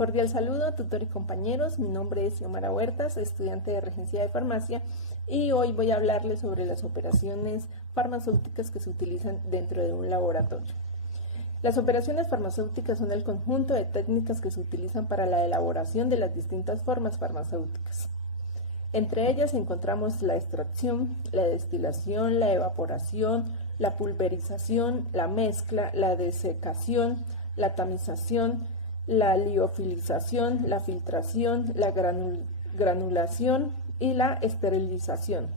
Cordial saludo, tutor y compañeros. Mi nombre es Xiomara Huertas, estudiante de Regencia de Farmacia, y hoy voy a hablarles sobre las operaciones farmacéuticas que se utilizan dentro de un laboratorio. Las operaciones farmacéuticas son el conjunto de técnicas que se utilizan para la elaboración de las distintas formas farmacéuticas. Entre ellas encontramos la extracción, la destilación, la evaporación, la pulverización, la mezcla, la desecación, la tamización, la liofilización, la filtración, la granulación y la esterilización.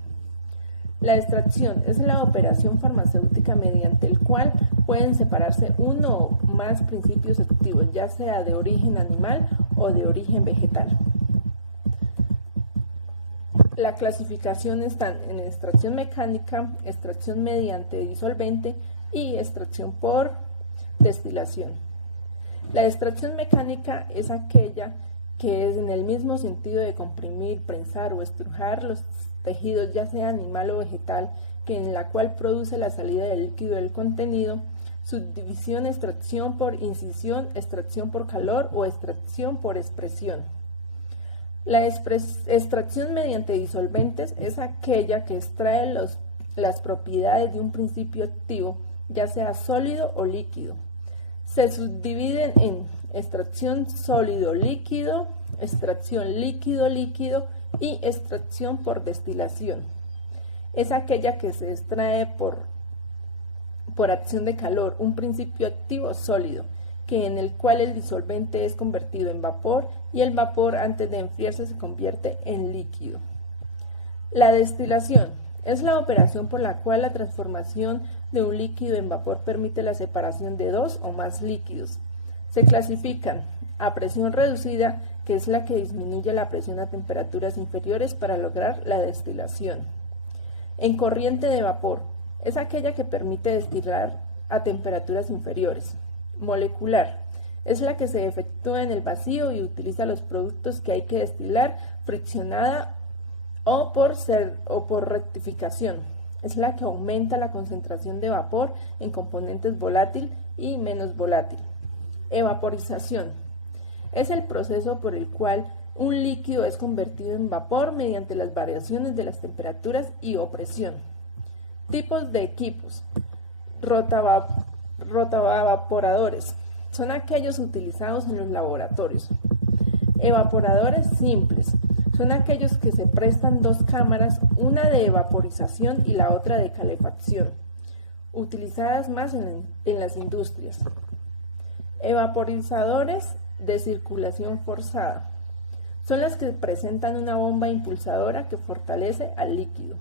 La extracción es la operación farmacéutica mediante el cual pueden separarse uno o más principios activos, ya sea de origen animal o de origen vegetal. La clasificación está en extracción mecánica, extracción mediante disolvente y extracción por destilación. La extracción mecánica es aquella que es en el mismo sentido de comprimir, prensar o estrujar los tejidos, ya sea animal o vegetal, que en la cual produce la salida del líquido del contenido. Subdivisión, extracción por incisión, extracción por calor o extracción por expresión. La extracción mediante disolventes es aquella que extrae las propiedades de un principio activo, ya sea sólido o líquido. Se subdividen en extracción sólido-líquido, extracción líquido-líquido y extracción por destilación. Es aquella que se extrae por acción de calor, un principio activo sólido, en el cual el disolvente es convertido en vapor y el vapor antes de enfriarse se convierte en líquido. La destilación es la operación por la cual la transformación de un líquido en vapor permite la separación de dos o más líquidos. Se clasifican a presión reducida, que es la que disminuye la presión a temperaturas inferiores para lograr la destilación. En corriente de vapor es aquella que permite destilar a temperaturas inferiores. Molecular es la que se efectúa en el vacío y utiliza los productos que hay que destilar friccionada o por rectificación. Es la que aumenta la concentración de vapor en componentes volátil y menos volátil. Evaporización es el proceso por el cual un líquido es convertido en vapor mediante las variaciones de las temperaturas y o presión. Tipos de equipos. Rotavaporadores son aquellos utilizados en los laboratorios. Evaporadores simples son aquellos que se prestan dos cámaras, una de evaporización y la otra de calefacción, utilizadas más en las industrias. Evaporizadores de circulación forzada son las que presentan una bomba impulsadora que fortalece al líquido.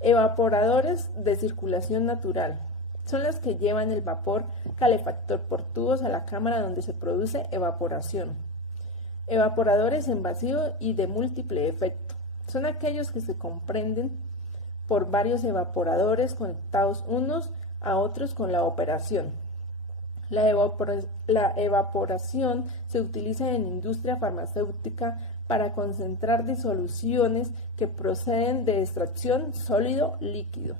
Evaporadores de circulación natural son las que llevan el vapor calefactor por tubos a la cámara donde se produce evaporación. Evaporadores en vacío y de múltiple efecto son aquellos que se comprenden por varios evaporadores conectados unos a otros con la operación. La evaporación se utiliza en industria farmacéutica para concentrar disoluciones que proceden de extracción sólido-líquido.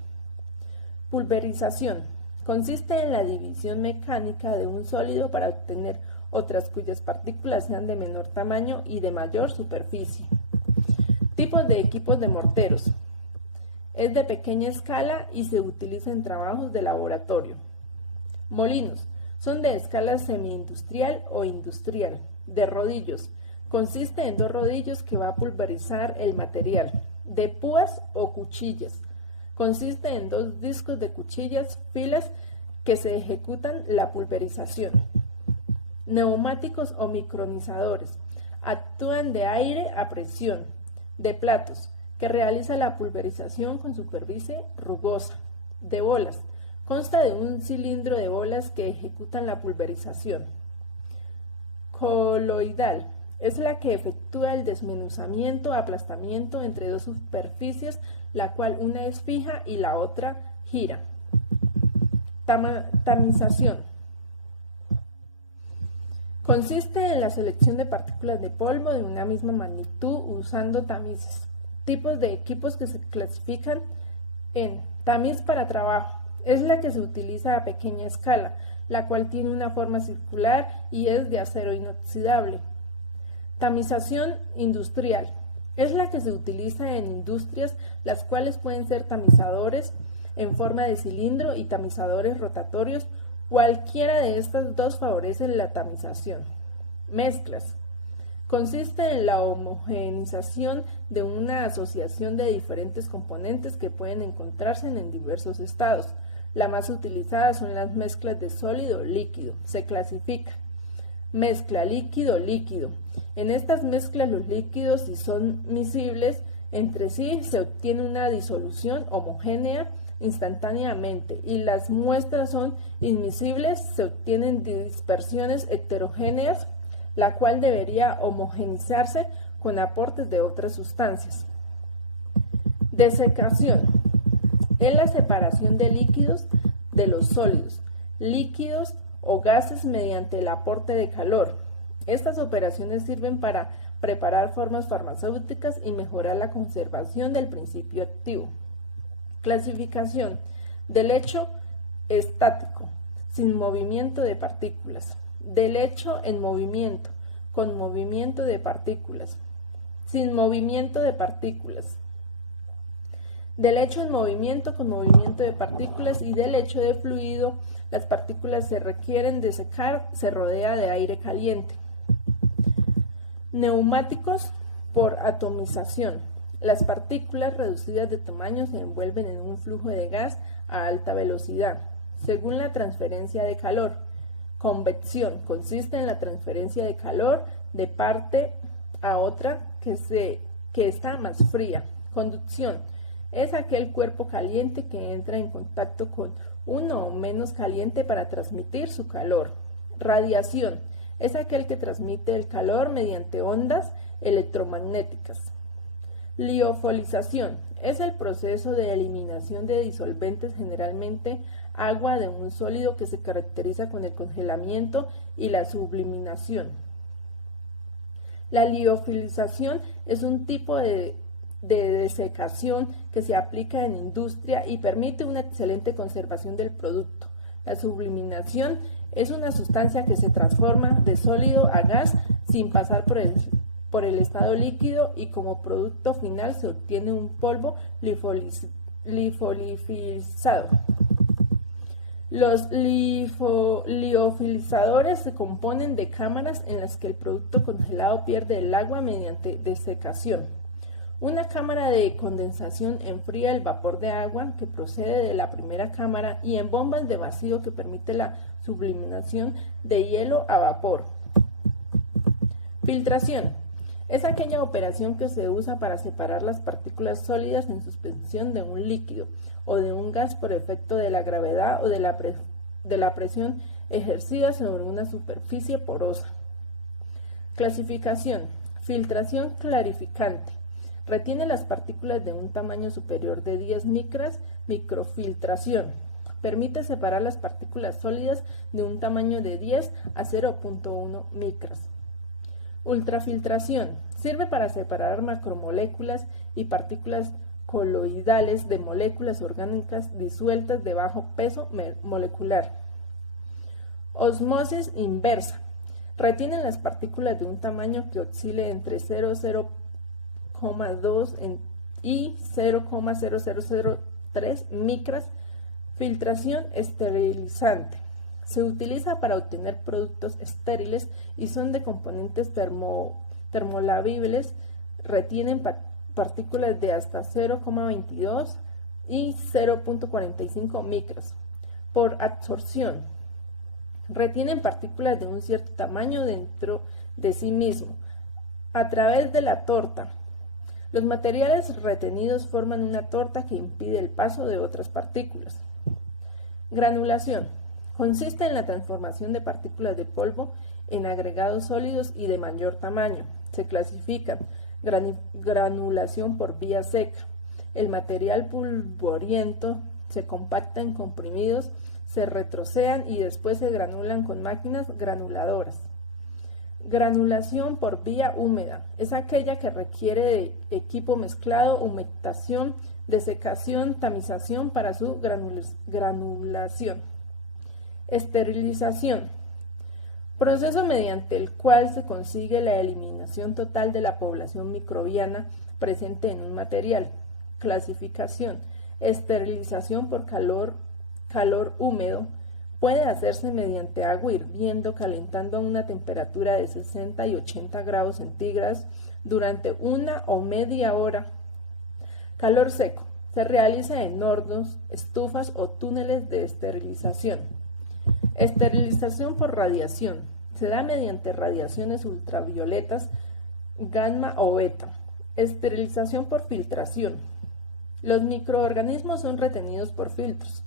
Pulverización consiste en la división mecánica de un sólido para obtener otras cuyas partículas sean de menor tamaño y de mayor superficie. Tipos de equipos de morteros. Es de pequeña escala y se utiliza en trabajos de laboratorio. Molinos son de escala semi-industrial o industrial. De rodillos. Consiste en dos rodillos que va a pulverizar el material. De púas o cuchillas. Consiste en dos discos de cuchillas, filas que se ejecutan la pulverización. Neumáticos o micronizadores. Actúan de aire a presión. De platos, que realiza la pulverización con superficie rugosa. De bolas. Consta de un cilindro de bolas que ejecutan la pulverización. Coloidal. Es la que efectúa el desmenuzamiento, aplastamiento entre dos superficies, la cual una es fija y la otra gira. Tamización. Consiste en la selección de partículas de polvo de una misma magnitud usando tamices. Tipos de equipos que se clasifican en tamiz para trabajo. Es la que se utiliza a pequeña escala, la cual tiene una forma circular y es de acero inoxidable. Tamización industrial. Es la que se utiliza en industrias, las cuales pueden ser tamizadores en forma de cilindro y tamizadores rotatorios. Cualquiera de estas dos favorece la tamización. Mezclas. Consiste en la homogeneización de una asociación de diferentes componentes que pueden encontrarse en diversos estados. La más utilizada son las mezclas de sólido-líquido. Se clasifica mezcla líquido-líquido. En estas mezclas los líquidos, si son miscibles entre sí, se obtiene una disolución homogénea instantáneamente, y las muestras son inmiscibles, se obtienen dispersiones heterogéneas, la cual debería homogeneizarse con aportes de otras sustancias. Desecación. Es la separación de líquidos de los sólidos, líquidos o gases mediante el aporte de calor. Estas operaciones sirven para preparar formas farmacéuticas y mejorar la conservación del principio activo. Clasificación. Del hecho estático, sin movimiento de partículas. Del hecho en movimiento, con movimiento de partículas. Sin movimiento de partículas. Del hecho en movimiento, con movimiento de partículas, y del hecho de fluido, las partículas se requieren de secar, se rodea de aire caliente. Neumáticos por atomización. Las partículas reducidas de tamaño se envuelven en un flujo de gas a alta velocidad, según la transferencia de calor. Convección consiste en la transferencia de calor de parte a otra que está más fría. Conducción es aquel cuerpo caliente que entra en contacto con uno o menos caliente para transmitir su calor. Radiación es aquel que transmite el calor mediante ondas electromagnéticas. Liofilización es el proceso de eliminación de disolventes, generalmente agua, de un sólido, que se caracteriza con el congelamiento y la sublimación. La liofilización es un tipo de desecación que se aplica en industria y permite una excelente conservación del producto. La sublimación es una sustancia que se transforma de sólido a gas sin pasar por el estado líquido, y como producto final se obtiene un polvo liofilizado. Los liofilizadores se componen de cámaras en las que el producto congelado pierde el agua mediante desecación. Una cámara de condensación enfría el vapor de agua que procede de la primera cámara, y en bombas de vacío que permite la sublimación de hielo a vapor. Filtración es aquella operación que se usa para separar las partículas sólidas en suspensión de un líquido o de un gas por efecto de la gravedad o de la presión ejercida sobre una superficie porosa. Clasificación. Filtración clarificante. Retiene las partículas de un tamaño superior de 10 micras. Microfiltración. Permite separar las partículas sólidas de un tamaño de 10 a 0.1 micras. Ultrafiltración. Sirve para separar macromoléculas y partículas coloidales de moléculas orgánicas disueltas de bajo peso molecular. Osmosis inversa. Retienen las partículas de un tamaño que oscile entre 0,2 y 0,0003 micras. Filtración esterilizante. Se utiliza para obtener productos estériles y son de componentes termolabiles. Retienen partículas de hasta 0,22 y 0,45 micros. Por absorción. Retienen partículas de un cierto tamaño dentro de sí mismo, a través de la torta. Los materiales retenidos forman una torta que impide el paso de otras partículas. Granulación. Consiste en la transformación de partículas de polvo en agregados sólidos y de mayor tamaño. Se clasifican: granulación por vía seca. El material polvoriento se compacta en comprimidos, se retrocedan y después se granulan con máquinas granuladoras. Granulación por vía húmeda. Es aquella que requiere de equipo mezclado, humectación, desecación, tamización para su granulación. Esterilización. Proceso mediante el cual se consigue la eliminación total de la población microbiana presente en un material. Clasificación. Esterilización por calor húmedo. Puede hacerse mediante agua hirviendo, calentando a una temperatura de 60 y 80 grados centígrados durante 1 o media hora. Calor seco. Se realiza en hornos, estufas o túneles de esterilización. Esterilización por radiación. Se da mediante radiaciones ultravioletas, gamma o beta. Esterilización por filtración. Los microorganismos son retenidos por filtros.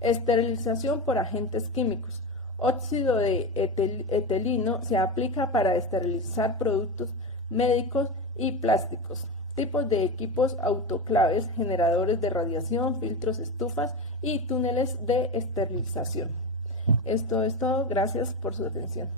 Esterilización por agentes químicos. Óxido de etileno se aplica para esterilizar productos médicos y plásticos. Tipos de equipos autoclaves, generadores de radiación, filtros, estufas y túneles de esterilización. Esto es todo. Gracias por su atención.